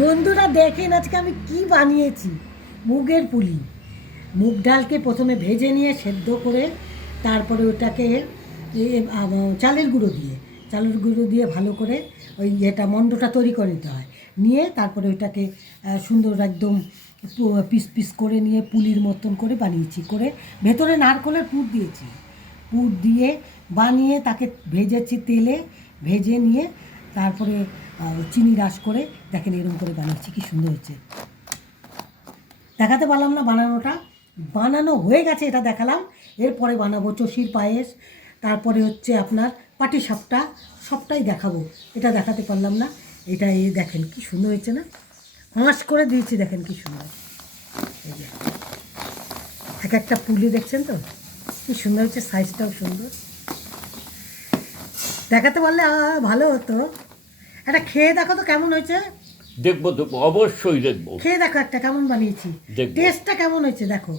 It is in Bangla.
বন্ধুরা দেখেন আজকে আমি কি বানিয়েছি। মুগের পুলি। মুগ ডালকে প্রথমে ভেজে নিয়ে সেদ্ধ করে তারপরে ওটাকে চালের গুঁড়ো দিয়ে ভালো করে ওই মণ্ডটা তৈরি করে নিতে হয়। নিয়ে তারপরে ওইটাকে সুন্দর একদম পিস পিস করে নিয়ে পুলির মতন করে বানিয়েছি, করে ভেতরে নারকেলের পুর দিয়েছি। পুর দিয়ে বানিয়ে তাকে ভেজেছি, তেলে ভেজে নিয়ে তারপরে চিনি রাস করে দেখেন এরকম করে বানিয়েছি, কি সুন্দর হয়েছে। দেখাতে পারলাম না বানানো হয়ে গেছে, এটা দেখালাম। এরপরে বানাবো চষির পায়েস, তারপরে হচ্ছে আপনার পাটিসাপটা, সবটাই দেখাবো। এটা দেখাতে পারলাম না। এটা এই দেখেন কি সুন্দর হয়েছে না, হাঁস করে দিয়েছি, দেখেন কি সুন্দর। এই যে এক একটা পুলি দেখছেন তো কি সুন্দর হচ্ছে, সাইজটাও সুন্দর। দেখাতে পারলে ভালো হতো। একটা খেয়ে দেখো তো কেমন হয়েছে। দেখবো, অবশ্যই দেখবো। খেয়ে দেখো একটা কেমন বানিয়েছি, টেস্টটা কেমন হয়েছে দেখো।